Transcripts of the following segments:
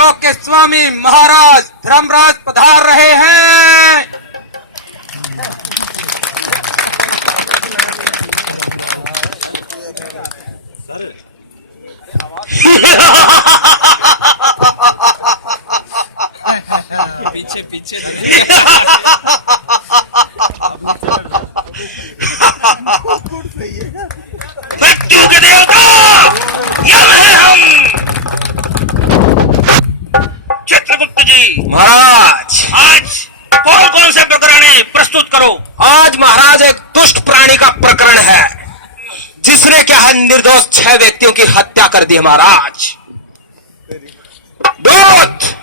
लोक के स्वामी महाराज धर्मराज पधार रहे हैं। पीछे पीछे मृत्यु के देवता यम है हम। चित्रगुप्त जी महाराज, आज कौन कौन से प्रकरण प्रस्तुत करो। आज महाराज एक दुष्ट प्राणी का प्रकरण है जिसने क्या है निर्दोष 6 व्यक्तियों की हत्या कर दी है। महाराज, दूत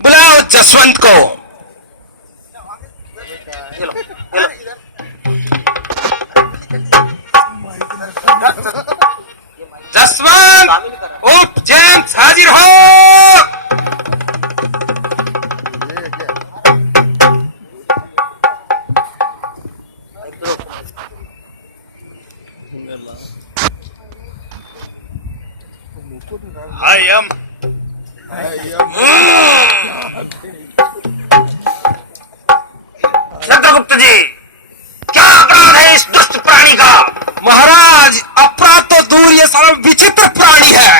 बुलाओ जसवंत को। जसवंत उठ, जेम्स हाजिर हो। हाय यम। चित्रगुप्त जी, क्या अपराध है इस दुष्ट प्राणी का। महाराज, अपराध तो दूर, ये सारा विचित्र प्राणी है।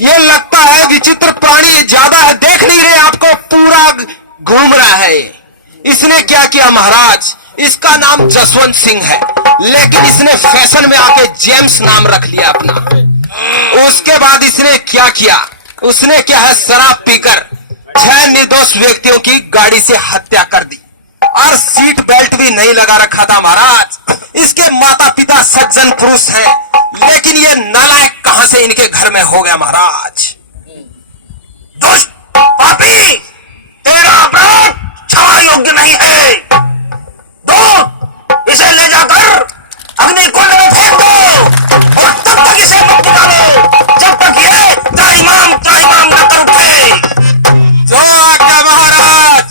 ये लगता है विचित्र प्राणी ज्यादा है, देख नहीं रहे आपको, पूरा घूम रहा है। इसने क्या किया महाराज, इसका नाम जसवंत सिंह है, लेकिन इसने फैशन में आके जेम्स नाम रख लिया अपना। उसके बाद इसने क्या किया, उसने क्या है शराब पीकर 6 निर्दोष व्यक्तियों की गाड़ी से हत्या कर दी और सीट बेल्ट भी नहीं लगा रखा था। महाराज, इसके माता पिता सज्जन पुरुष हैं, लेकिन ये नालायक कहां से इनके घर में हो गया। महाराज, दुष्ट पापी, तेरा अपराध क्षमा योग्य नहीं है। दूत, इसे ले जाकर अग्निकुंड में फेंक दो और तब तक इसे मत निकालो जब तक ये त्राहिमाम न कर उठे। जो आज्ञा महाराज।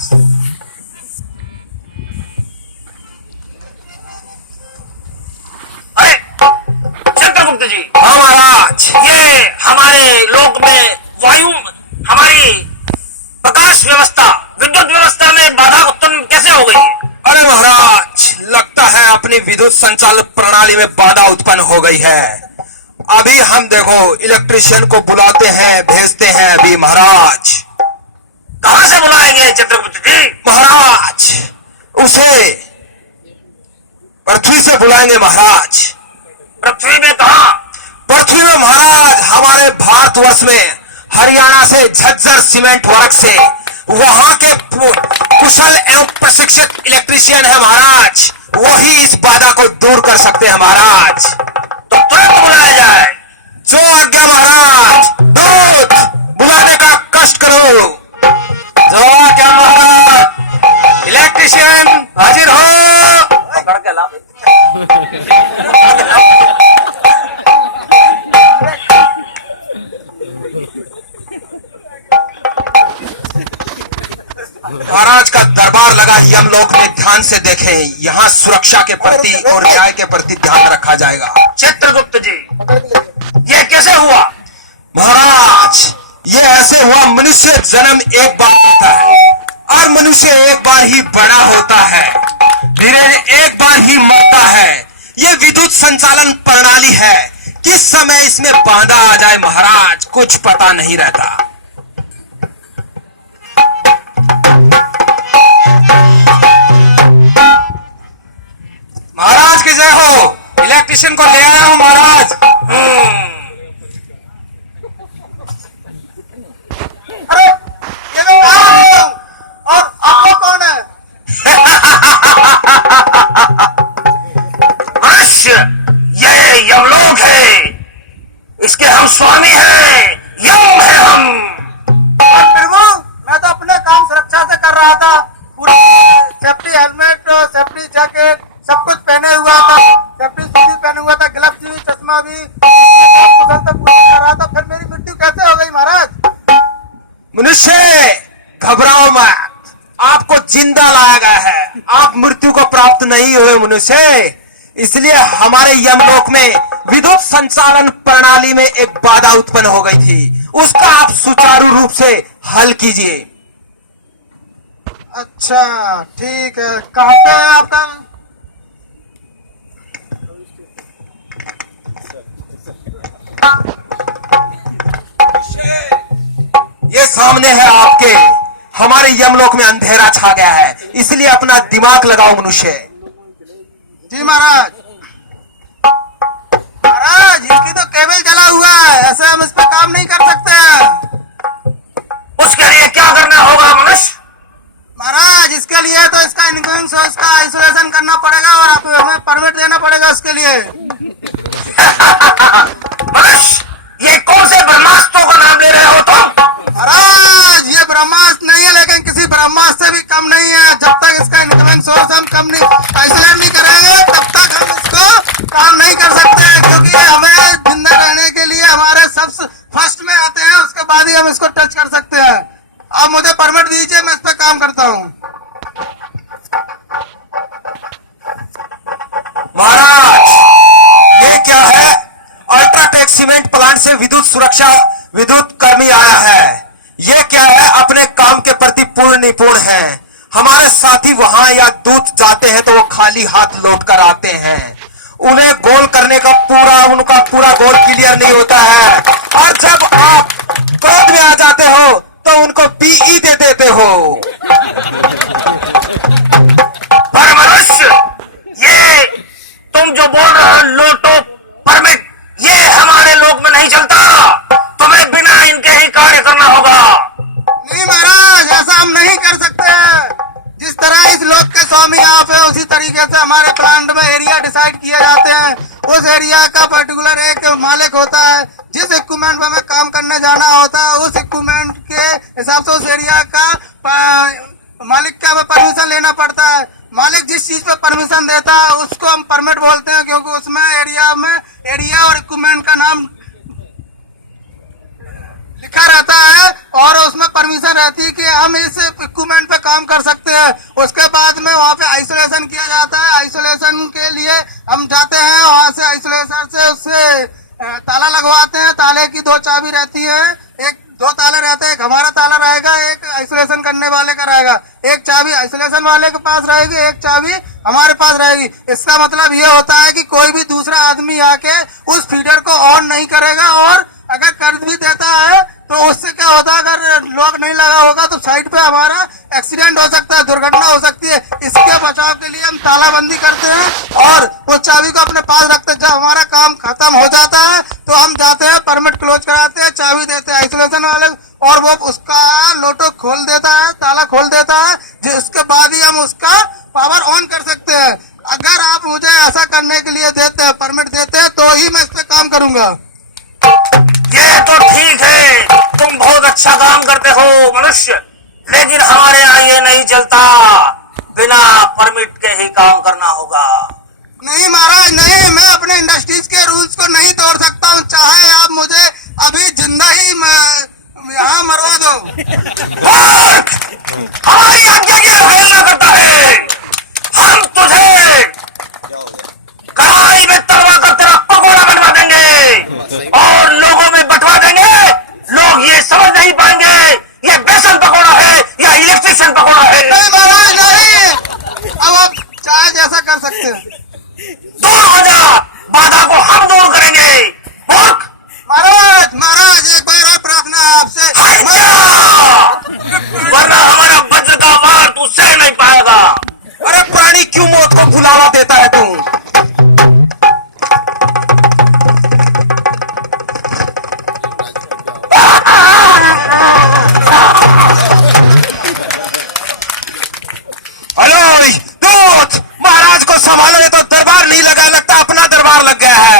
अरे चित्रगुप्त जी, हाँ महाराज, ये हमारे लोक में वायु, हमारी प्रकाश व्यवस्था, विद्युत व्यवस्था में बाधा उत्पन्न कैसे हो गई है। अरे महाराज, लगता है अपनी विद्युत संचालन प्रणाली में बाधा उत्पन्न हो गई है। अभी हम देखो इलेक्ट्रिशियन को बुलाते हैं, भेजते हैं अभी। महाराज, कहां से बुलाएंगे चित्रगुप्त जी। महाराज उसे पृथ्वी से बुलाएंगे। महाराज, पृथ्वी में कहा। पृथ्वी में महाराज, हमारे भारतवर्ष में हरियाणा से झज्जर सीमेंट वर्क से वहां के कुशल एवं प्रशिक्षित इलेक्ट्रिशियन है महाराज, वही इस बाधा को दूर कर सकते हैं महाराज। तो तुरंत बुलाया जाए। जो आज्ञा महाराज। दूत, बुलाने का कष्ट करो। जो आज्ञा महाराज। इलेक्ट्रिशियन हाजिर हो। महाराज का दरबार लगा यमलोक में, ध्यान से देखें, यहाँ सुरक्षा के प्रति और न्याय के प्रति ध्यान रखा जाएगा। चित्रगुप्त जी, ये कैसे हुआ। महाराज, ये ऐसे हुआ, मनुष्य जन्म एक बार होता है और मनुष्य एक बार ही बड़ा होता है, धीरे एक बार ही मरता है। ये विद्युत संचालन प्रणाली है, किस समय इसमें बाधा आ जाए महाराज कुछ पता नहीं रहता। महाराज की जय हो। इलेक्ट्रिशियन को ले आया हूं महाराज। अरे ये लोग और आप लोग कौन है। मनुष्य, ये यमलोक है, इसके हम स्वामी हैं, यम है हम। प्रभु, मैं तो अपने काम सुरक्षा से कर रहा था, पूरा सेफ्टी हेलमेट, सेफ्टी जैकेट सब कुछ पहने हुआ था, सेफ्टी शूज भी पहने हुआ था, ग्लव्स भी, चश्मा भी, कुशल से पूरा कर रहा था। फिर मेरी मृत्यु कैसे हो गई महाराज। मनुष्य घबराओ मत, आपको जिंदा लाया गया है, आप मृत्यु को प्राप्त नहीं हुए मनुष्य। इसलिए हमारे यमलोक में विद्युत संचालन प्रणाली में एक बाधा उत्पन्न हो गई थी उसका आप सुचारू रूप से हल कीजिए। अच्छा ठीक है, कहाँ पे है आपका? ये सामने है आपके। हमारे यमलोक में अंधेरा छा गया है, इसलिए अपना दिमाग लगाओ मनुष्य। जी महाराज। महाराज इसकी तो केबल जला हुआ है, ऐसे हम इस पे काम नहीं कर सकते हैं। उसके लिए क्या करना होगा मनुष्य? महाराज इसके लिए तो इसका इनकमिंग सोर्स का आइसोलेशन करना पड़ेगा और आप हमें परमिट देना पड़ेगा उसके लिए। मनुष्य, ये कौन से ब्रह्मास्त्रों का नाम ले रहे हो तुम? महाराज ये ब्रह्मास्त्र नहीं है, लेकिन किसी ब्रह्मास्त्र से भी कम नहीं है। जब तक इसका इनकमिंग सोर्स हम कम नहीं आइसोलेट नहीं करेंगे तब तक हम इसको काम नहीं कर सकते हैं, क्योंकि ये हमें जिंदा रहने के लिए हमारे सबसे फर्स्ट में आते हैं, उसके बाद ही हम इसको टच कर सकते हैं। आप मुझे परमिट दीजिए, मैं इस पे काम करता हूँ। महाराज ये क्या है? अल्ट्राटेक सीमेंट प्लांट से विद्युत सुरक्षा विद्युत कर्मी आया है। ये क्या है? अपने काम के प्रति पूर्ण निपुण हैं। हमारे साथी वहां या दूत जाते हैं तो वो खाली हाथ लौट कर आते हैं। उन्हें गोल करने का उनका पूरा गोल क्लियर नहीं होता है, और जब आप क्रोध में आ जाते हो तो उनको पीई दे देते हो। पर मनुष्य, ये तुम जो बोल रहे हो लोटो परमिट, ये हमारे लोक में नहीं चलता। तुम्हें बिना इनके ही कार्य करना होगा। नहीं महाराज, ऐसा हम नहीं कर सकते हैं। जिस तरह इस लोक के स्वामी आप है, उसी तरीके से हमारे प्लांट में एरिया डिसाइड किए जाते हैं। उस एरिया का पर्टिकुलर एक मालिक होता है, जिस इक्विपमेंट में हमें काम करने जाना होता है उस इक्विपमेंट के हिसाब से उस एरिया का मालिक का हमें परमिशन लेना पड़ता है। मालिक जिस चीज पे परमिशन देता है उसको हम परमिट बोलते हैं, क्योंकि उसमें एरिया और इक्विपमेंट का नाम लिखा रहता है और उसमें परमिशन रहती है कि हम इस इक्विपमेंट पे काम कर सकते हैं। उसके बाद में वहाँ पे आइसोलेशन किया जाता है। आइसोलेशन के लिए हम जाते हैं, वहाँ से आइसोलेशन से उससे ताला लगवाते हैं। ताले की 2 चाबी रहती है, 2 ताले रहते हैं, एक हमारा ताला रहेगा, एक आइसोलेशन करने वाले का रहेगा। एक चाबी आइसोलेशन वाले के पास रहेगी, एक चाबी हमारे पास रहेगी। इसका मतलब ये होता है कि कोई भी दूसरा आदमी आके उस फीडर को ऑन नहीं करेगा, और अगर कर भी देता है तो उससे क्या होता है, अगर लॉक नहीं लगा होगा तो साइड पे हमारा एक्सीडेंट हो सकता है, दुर्घटना हो सकती है। इसके बचाव के लिए हम तालाबंदी करते हैं और उस चाबी को अपने पास रखते हैं। जब हमारा काम खत्म हो जाता है तो हम जाते हैं, परमिट क्लोज कराते हैं, चाबी देते हैं आइसोलेशन वाले, और वो उसका लोटो खोल देता है, ताला खोल देता है, जिसके बाद ही हम उसका पावर ऑन कर सकते हैं। अगर आप मुझे ऐसा करने के लिए देते हैं, परमिट देते हैं, तो ही मैं इस पे काम करूंगा। ये तो ठीक है, तुम बहुत अच्छा काम करते हो मनुष्य, लेकिन हमारे यहाँ ये नहीं चलता। बिना परमिट के ही काम करना होगा। नहीं महाराज नहीं, मैं अपने इंडस्ट्रीज के रूल्स को नहीं तोड़ सकता हूँ। चाहे आप मुझे अभी जिंदा ही यहाँ मरवा दो। हमारी आज्ञा की अवहेलना करता है। हम तुझे कढ़ाई में तलवा कर तेरा पकौड़ा बनवा देंगे और लोगों में बंटवा देंगे। लोग ये समझ नहीं पाएंगे ये बेसन पकौड़ा है या इलेक्ट्रिशियन पकौड़ा है। नहीं महाराज नहीं, अब आप चाहे जैसा कर सकते हैं। दूर हो जा, बाधा को हम दूर करेंगे। मूर्ख! महाराज एक बार और प्रार्थना है आपसे, वरना हमारा वज्र का वार तू सह नहीं पाएगा। अरे प्राणी, क्यों मौत को बुलावा देता है तू? हेलो दूत, महाराज को संभालो, ये तो दरबार नहीं लगा, लगता अपना दरबार लग गया है।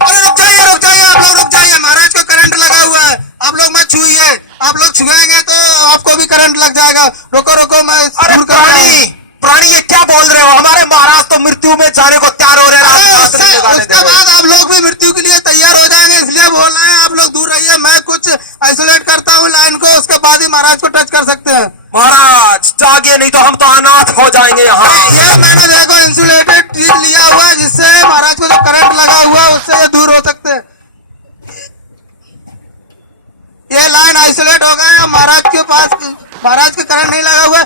अरे रुक जाइए आप लोग रुक जाइए। महाराज को करंट लगा हुआ है, आप लोग मत छुइए। आप लोग छुएंगे तो आपको भी करंट लग जाएगा। रुको मैं अरे दूर कर रहा हूं। प्राणी ये क्या बोल रहे हो? हमारे महाराज तो मृत्यु में जाने को तैयार हो रहे हैं। उसके बाद आप लोग भी मृत्यु के लिए तैयार हो जाएंगे, इसलिए बोल रहे हैं आप लोग दूर रहिए। मैं कुछ आइसोलेट करता हूँ लाइन को, उसके बाद ही महाराज को टच कर सकते हैं। महाराज जागिए, नहीं तो हम तो अनाथ हो जाएंगे यहाँ। ये मैंने देखो इंसुलेटेड चीज लिया हुआ है, जिससे महाराज को जो करंट लगा हुआ है उससे ये दूर हो सकते हैं। महाराज के करंट नहीं लगा हुआ है।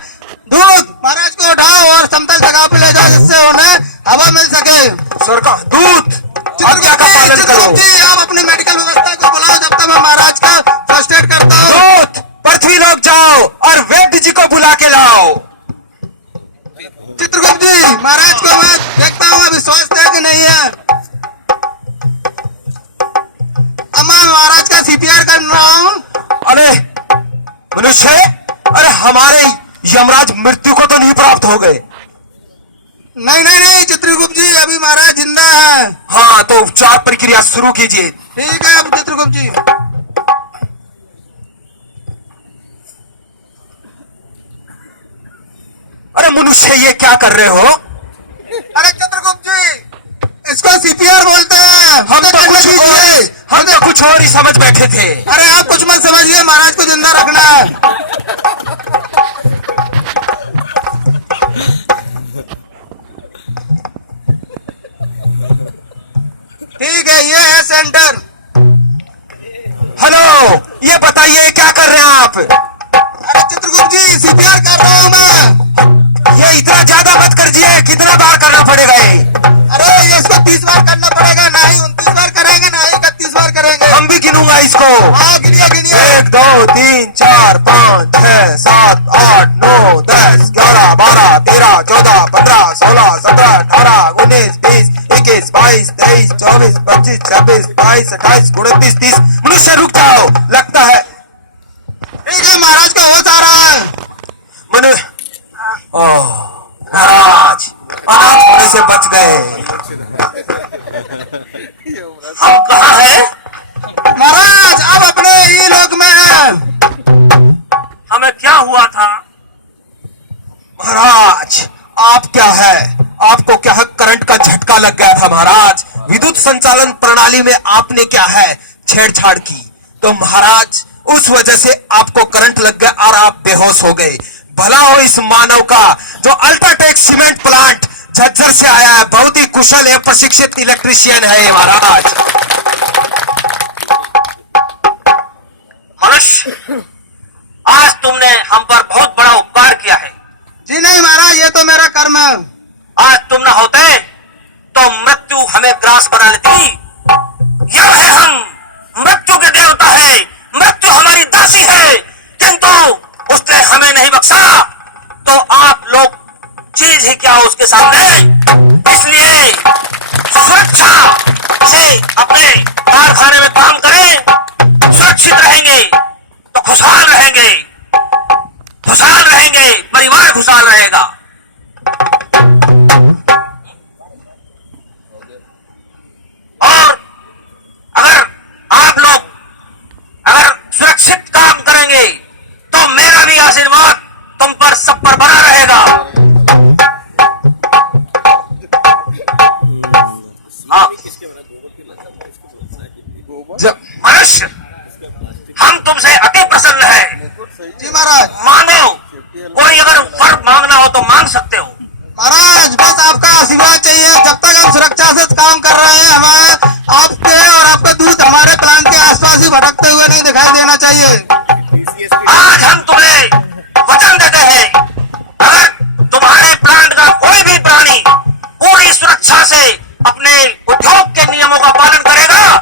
दूत महाराज को उठाओ और समतल जगह पे ले जाओ जिससे उन्हें हवा मिल सके। सरकार दूत आज्ञा का पालन करो। जी आप अपनी मेडिकल व्यवस्था को बुलाओ जब तक मैं महाराज का फर्स्ट एड करता हूँ। दूत पृथ्वी लोग जाओ और वैद्य जी को बुला के लाओ। चित्रगुप्त जी महाराज को मैं देखता हूँ अभी स्वस्थ है कि नहीं है। अब मैं महाराज का सीपीआर कर रहा हूँ। अरे मनुष्य, अरे हमारे यमराज मृत्यु को तो नहीं प्राप्त हो गए? नहीं नहीं नहीं चित्रगुप्त जी अभी महाराज जिंदा है। हाँ तो उपचार प्रक्रिया शुरू कीजिए। ठीक है अब चित्रगुप्त जी। अरे मनुष्य ये क्या कर रहे हो? अरे चित्रगुप्त जी इसको सीपीआर बोलते हैं। हम तो कुछ और ही समझ बैठे थे। अरे आप कुछ मत समझिए, महाराज को जिंदा रखना है। ठीक है ये है सेंटर। हेलो, ये बताइए क्या कर रहे हैं आप? अरे चित्रगुप्त जी सीपीआर कर रहा हूँ मैं। ये इतना ज्यादा मत करिए, कितना बार करना पड़ेगा ये? अरे ये इसको 30 बार करना पड़ेगा, ना ही 29 बार करेंगे ना ही 31 बार करेंगे। हम भी गिनूंगा इसको। हाँ गिनिए गिनिए। 1 2 3 4 5 6 7 8 9 10 11 12 13 14 15 16 17 18 19 20 21 22 23 24 25 26 22 28 29 30। मनुष्य रुक जाओ, लगता है ठीक है महाराज का होश आ रहा है। मनु ओह महाराज अनाथ होने से बच गए। हम कहाँ हैं? महाराज आप अपने ही लोक में हैं। हमें क्या हुआ था? महाराज आप क्या है, आपको क्या है, करंट का झटका लग गया था महाराज। विद्युत संचालन प्रणाली में आपने क्या है छेड़छाड़ की, तो महाराज उस वजह से आपको करंट लग गया और आप बेहोश हो गए। भला हो इस मानव का जो अल्ट्राटेक सीमेंट प्लांट झज्जर से आया है, बहुत ही कुशल है, प्रशिक्षित इलेक्ट्रीशियन है ये महाराज। मनुष्य आज तुमने हम पर बहुत बड़ा उपकार किया है। जी नहीं महाराज ये तो मेरा कर्म है। आज तुम न होते तो मृत्यु हमें ग्रास बना लेती। यह है हम मृत्यु के देवता है, मृत्यु हमारी दासी है, किंतु उसने हमें नहीं बख्शा तो आप लोग चीज ही क्या हो उसके सामने। इसलिए सुरक्षा से अपने कारखाने में काम करें, सुरक्षित रहेंगे तो खुशहाल रहेंगे, खुशहाल रहेंगे परिवार खुशहाल रहेगा। और अगर आप लोग अगर सुरक्षित काम करेंगे तो मेरा भी आशीर्वाद तुम पर सब पर बना रहेगा। जब मनुष्य हम तुमसे अति प्रसन्न है। जी महाराज। मांगो, कोई अगर वर मांगना हो तो मांग सकते हो। महाराज बस आपका आशीर्वाद चाहिए। जब तक हम सुरक्षा से काम कर रहे हैं हमें आपके और आपके दूत हमारे प्लांट के आसपास ही भटकते हुए नहीं दिखाई देना चाहिए। आज हम तुम्हें वचन देते हैं, अगर तुम्हारे प्लांट का कोई भी प्राणी पूरी सुरक्षा से अपने उद्योग के नियमों का पालन करेगा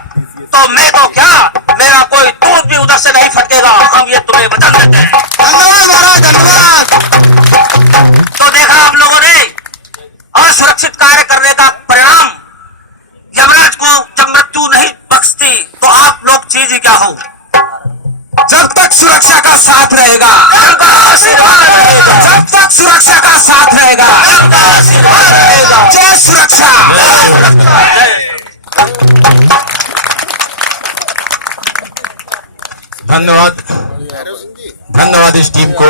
तो मैं तो क्या, मेरा कोई दूध भी उधर से नहीं फटकेगा। हम ये तुम्हें वचन देते हैं। धन्यवाद महाराज धन्यवाद। तो देखा आप लोगों ने असुरक्षित कार्य करने का परिणाम। यमराज को जब मृत्यु नहीं बख्शती तो आप लोग चीज ही क्या हो। जब तक सुरक्षा का साथ रहेगा, उनका आशीर्वाद रहेगा, जब तक सुरक्षा का साथ रहेगा, उनका आशीर्वाद रहेगा। जय सुरक्षा। धन्यवाद, धन्यवाद इस टीम को।